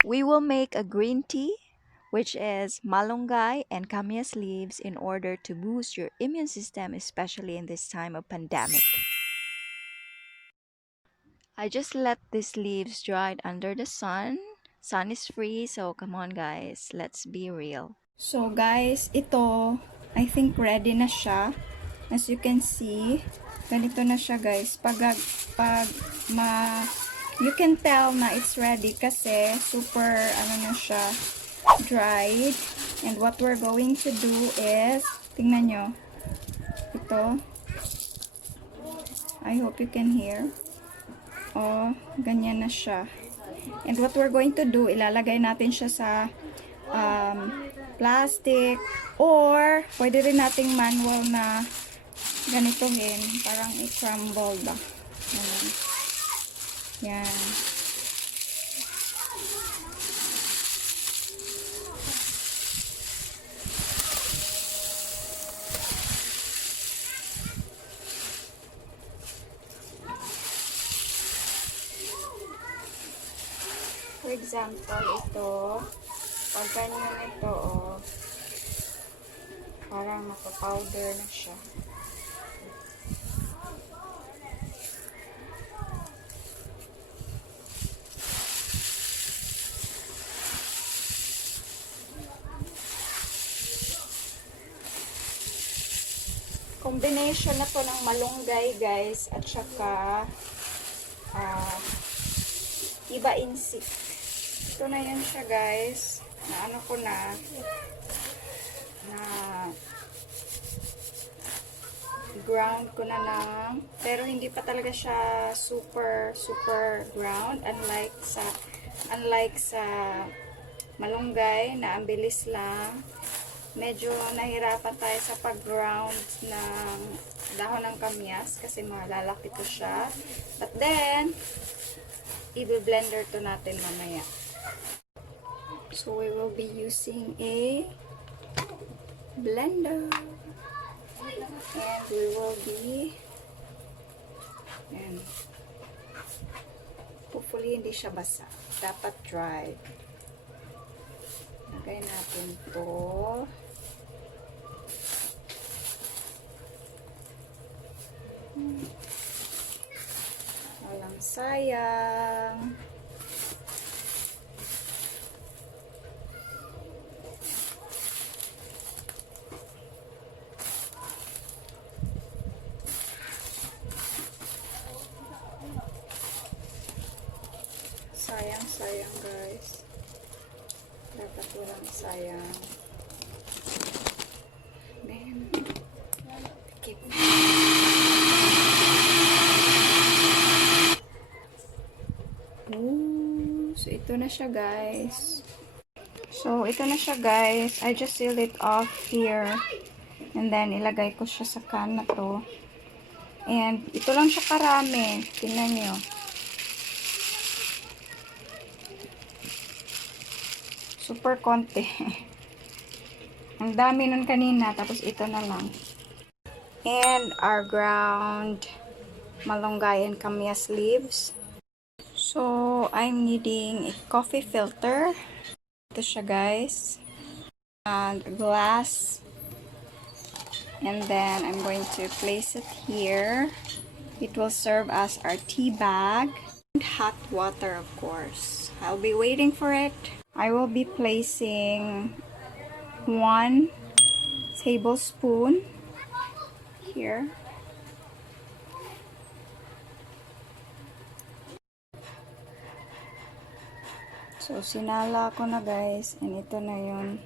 We will make a green tea, which is malunggay and kamias leaves, in order to boost your immune system, especially in this time of pandemic. I just let these leaves dry under the sun. Sun is free, so come on guys, let's be real. So guys, ito, I think ready na siya. As you can see, ganito na siya guys. Pag you can tell na it's ready kasi super, ano na siya, dried. And what we're going to do is, tingnan nyo, ito, I hope you can hear. Oh, ganyan na siya. And what we're going to do, ilalagay natin siya sa plastic, or pwede rin nating manual na ganitohin, parang i-crumble ba. Yan. For example, ito, pag ganyan ito, oh, parang naka-powder na siya. Combination na to ng malunggay guys, at saka iba insik. Ito na yan siya guys, na ano ko na ground ko na lang, pero hindi pa talaga siya super ground, unlike sa malunggay na ang bilis lang. Medyo nahirapan tayo sa pag-ground ng dahon ng kamyas kasi malalaki to siya. But then, i-blender to natin mamaya. So, we will be using a blender. And we will be, and hopefully hindi siya basa. Dapat dry. Lagay natin to. Walang sayang. Sayang guys. Dapat walang sayang. Then, keep. So, ito na siya guys. I just seal it off here. And then, ilagay ko siya sa can na to. And, ito lang siya karami. Tingnan nyo. Super konti. Ang dami nun kanina. Tapos, ito na lang. And, our ground malunggay and kamias leaves. So, I'm needing a coffee filter. Ito siya guys. And a glass. And then, I'm going to place it here. It will serve as our tea bag. And hot water, of course. I'll be waiting for it. I will be placing 1 tablespoon here. So, sinala ko na guys. And ito na yun.